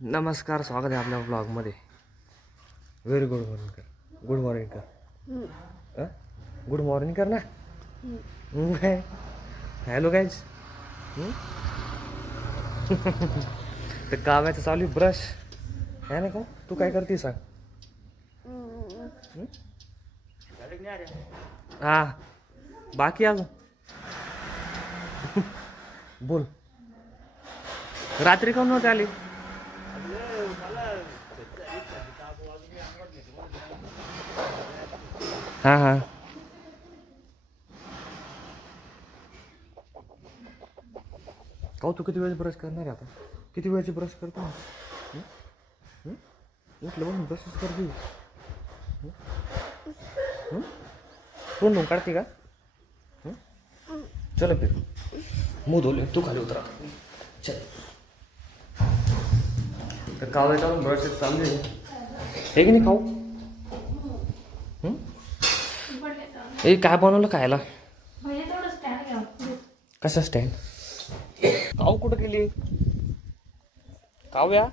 नमस्कार, स्वागत आहे आपल्या ब्लॉगमध्ये. व्हेरी गुड मॉर्निंग कर. गुड मॉर्निंग कर. गुड मॉर्निंग कर ना. काय हॅलो गाईज. तर काव्याचं चालू आहे ब्रश आहे ना. का तू काय करते सांग. हा बाकी अजून बोल. रात्री कोण नव्हते आली. हां हां काऊ तू किती वेळेस ब्रश करणार आहे आता. किती वेळेची ब्रश करतो. उठलं पण ब्रशच करते. तोंड काढते का. चल फिर मुंह धो ले. तू खाली उतरा. चल. तर काव्या चालून ब्रश चालू आहे. हे की नाही खाऊ. हे काय बनवलं खायला. कसा स्टँड. काऊ कुठं गेली. काव्या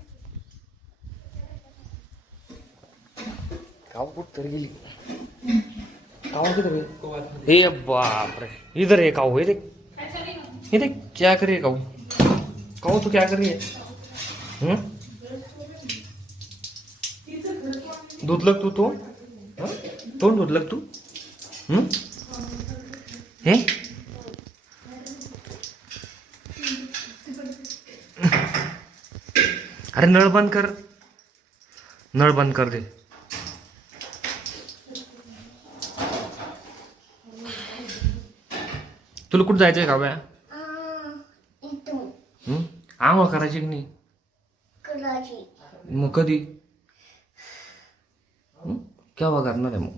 काऊ कुठं तरी गेली. काऊ किधर है. हे बाप रे. इधर है काऊ. ये देख ये देख क्या कर रही है काऊ. काऊ तू क्या कर रही है. धुतलं तू तो तोंड धुतलं तू. हे अरे नळ बंद कर. नळ बंद कर दे. तुला कुठं जायचंय का बया. आंघोळ करायची की नाही. मग कधी केव्हा करणार आहे. मग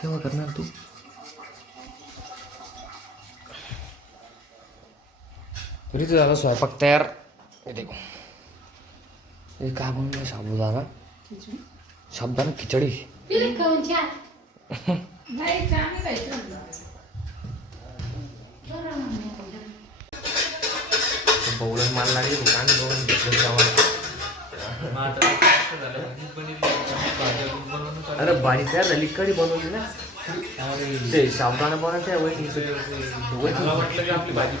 केव्हा करणार तू. तरी झाला स्वयंपाक तयार. हे देखो हे काय बनवलं. साबुदाणा साबुदाणा खिचडी. बहुळण मान लागली. दुकान दोन घेतलं. अरे भाजी तयार झाली. कढी बनवली ना. ते साबुदाणा बनवते. आपली भाजी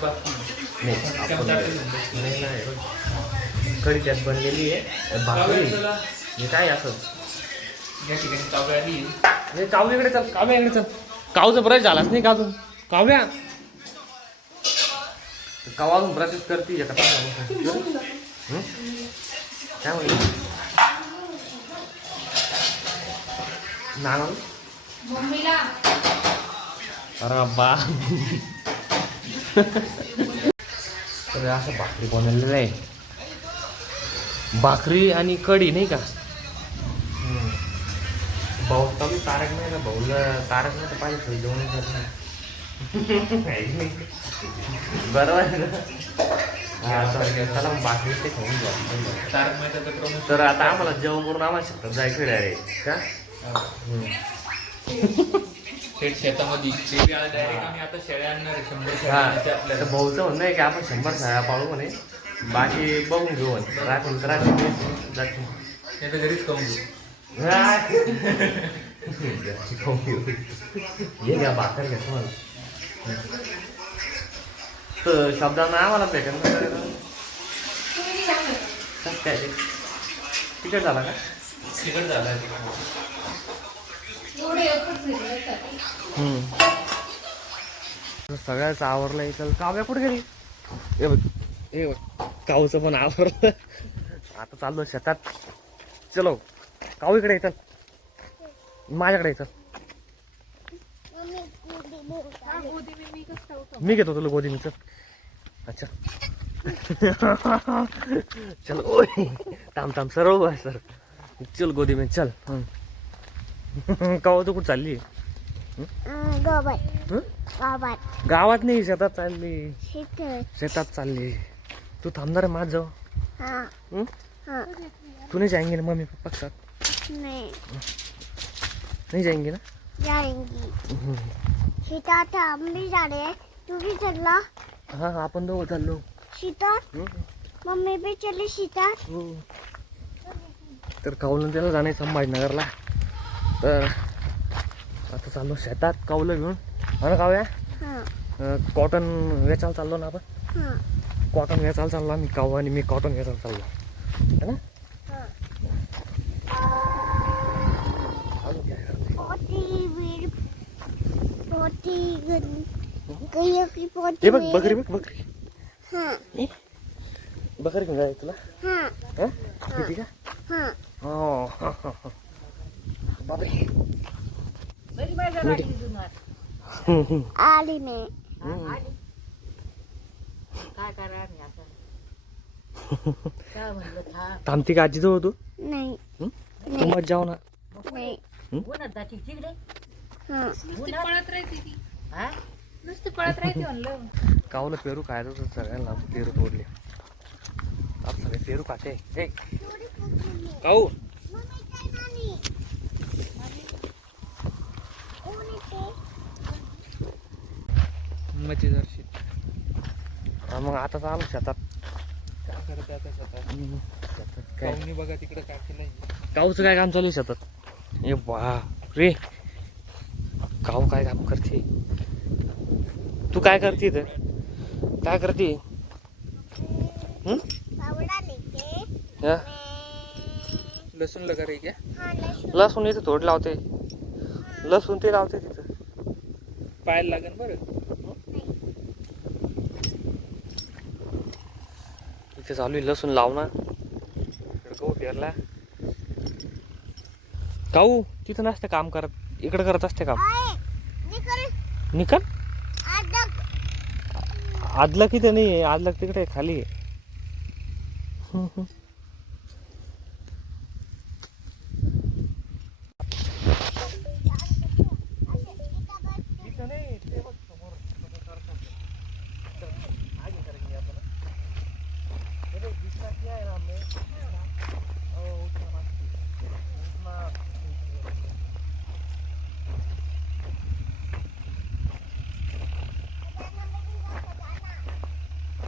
कढी त्यात बनलेली आहे. भाकरी हे काय असं. काव्याकडे चल. काव्याकडे चल. कावचा ब्रश झालाच नाही का अजून. काव्या कावा अजून ब्रशच करते. काय म्हणली ना. अरे बा. तर असं भाकरी बनवलेलं आहे. भाकरी आणि कढी नाही का. भाऊ कमी तारक नाही ना. भाऊला तारक नाही तर पाहिजे थोडी जेवण करणार. बरोबर आहे ना. चला मग भाकरी ते खाऊन जाऊ. तर आता आम्हाला जेवण करून आम्हाला शेतात जायचं आहे का. शेतामध्ये भाऊचं म्हणणं आहे की आपण 100 शेळ्या पाळू म्हणे. बाकी बघून घेऊ. राखून तर घरीच खाऊन घेऊ. हे घ्या भाकर घ्या तुम्हाला. तर शब्दांना आम्हाला भेटेल काय. तिकट झाला का. तिकट झाला. सगळ्याच आवरलं. चल काव्या कुठे गेली. हे बघ हे बघ काऊचं पण आवरलं. आता चाललो शेतात. चलो काऊ इकडे चल. माझ्याकडे चल. मी घेतो तुला गोदी मी. चल. अच्छा चल. ओय थांब थांब. सरळ बस सर. चल गोदी में चल. काऊ तू कुठं चालली. गावात नाही शेतात चालली. शेतात चालली. तू थांबणार आहे माझ. तू नहीं जाएंगे ना मम्मी पापा के साथ. नहीं जाएंगे ना. शेतात आम्ही झाडे. तू बी चलला. हाँ आपण दोघं चाललो शीतल मम्मी भी चली शीतल तर कावलं त्याला जाणे संभाजीनगरला. तर आता चाललो शेतात कावलं घेऊन. हा ना काव्या, हाँ कॉटन वेचायला चाललो ना आपण. हाँ कॉटन वेचायला चाललो आम्ही, काव आणि मी कॉटन वेचायला चाललो है ना. हाँ अजून काय करते? पोती गैया की पोती हे बघ बकरी, बघ बकरी. हाँ बकरी घेऊन जायचं तुला. हाँ हा किती का? हाँ हो बापरे. आली मैं थांबती का आजी जवळ तू? नहीं तू मत जाऊ ना. नहीं हाँ नुसती पळत राहते म्हणलं. कावलं पेरू खायचं होतं सगळ्यांना, पेरू तोडले. आता सगळे पेरू खाते. हे काऊ मजेदार शेत. मग आता चालू शेतात. काय करते आता शेतात? शेतात काय पाहुणे बघा तिकडे काय केलंय. काऊचं काय काम चालू आहे शेतात? ए वा रे, काऊ काय काम करते? तू काय करते इथं? काय करते? फावड़ा लेके हा? लसूण लगा रे क्या? हाँ लहसुन लसूण इथं थोडी लावते. लसूण ते लावते तिथं. पाहायला लागेल बरं. इथे चालू आहे लसूण लावणं. इकडं गहू पेरला. काऊ तिथं नसते काम करत, इकडं करत असते काम. आए निकल निकल. अदक आदलं किती नाही, आदलं तिकडे खाली आहे.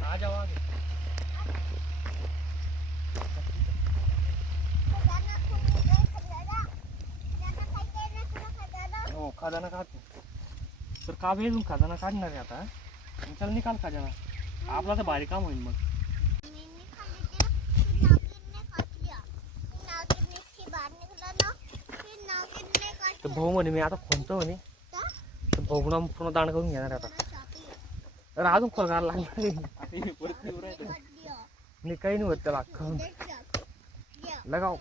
आ जाओ आगे. हो खजाना काढतो. तर का वेळून खजाना काढणार आहे आता. चल निकाल खजाना. आपला तर भारी काम होईल मग. तर भाऊ म्हणे मी आता खोलतो म्हणे. तर भाऊ पूर्ण दाण करून घेणार आहे आता. तर अजून खोल करायला लागणार आहे. आता हे परत येऊ राहिलं. नाही काही नाही होत त्याला अख्खं. लगाव.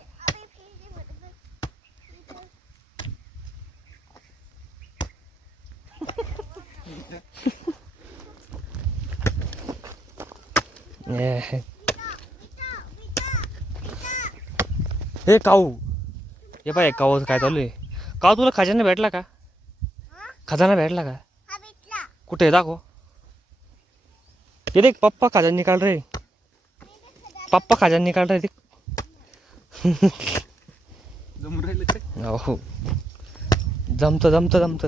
हे काऊ, हे पाय काऊ काय चालू आहे. काऊ तुला खजाना भेटला का? खजाना भेटला का? कुठे दाखव. ये देख पप्पा खजाना निकाल रहे. पप्पा खजाना निकाल रहे देख. जमून राहिलं काय? हो जमत जमत जमत.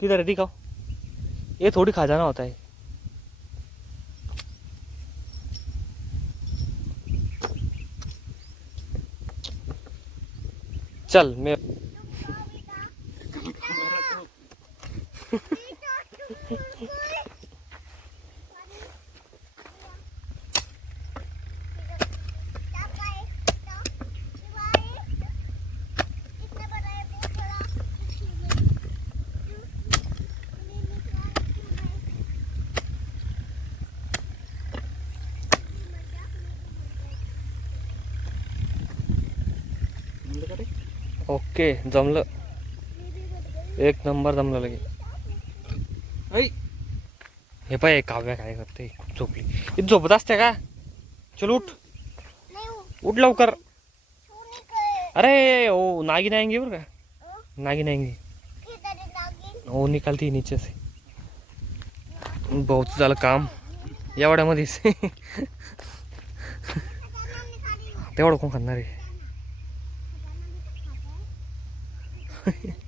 किधर है दिखाओ. ये थोड़ी खजाना होता है. चल मैं ओके जमलं. एक नंबर जमलं लगे. ऐ, हे पाय काव्या काय करते. झोपली. इथं झोपत असते का? चल उठ उठ लवकर. अरे ओ नागिन आएंगे बरं का. नागिन आएंगे. हो निकालती नीचे से. बहुत झालं काम एवढ्यामध्येच. तेवढं कोण करणार आहे. का